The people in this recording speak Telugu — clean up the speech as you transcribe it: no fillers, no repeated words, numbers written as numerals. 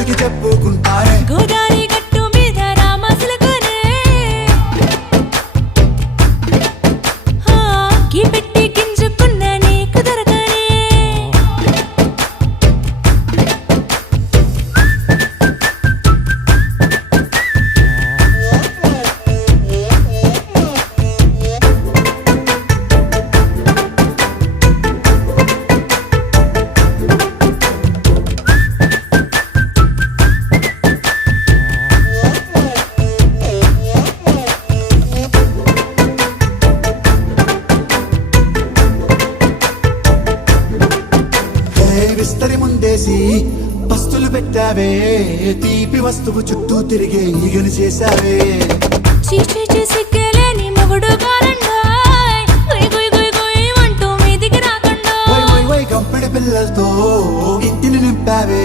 ఊరికి చెప్పుకుంటానే గోదారి గట్టు మీద రామసులకునే కీ పెట్టి గింజుకున్న నీకు దొరకనే విస్తరి ముందేసి పస్తులు పెట్టావే తీపి వస్తువు చుట్టూ తిరిగే ఈగలు చేశావే చీచీ సిగ్గలేని మొగుడు గారండాయ్ గుయ్ గుయ్ గుయ్ గుయ్ అంటూ మీదికి రాకండా వై వై వై గంపెడి పిల్లలతో ఇంటిని నింపావే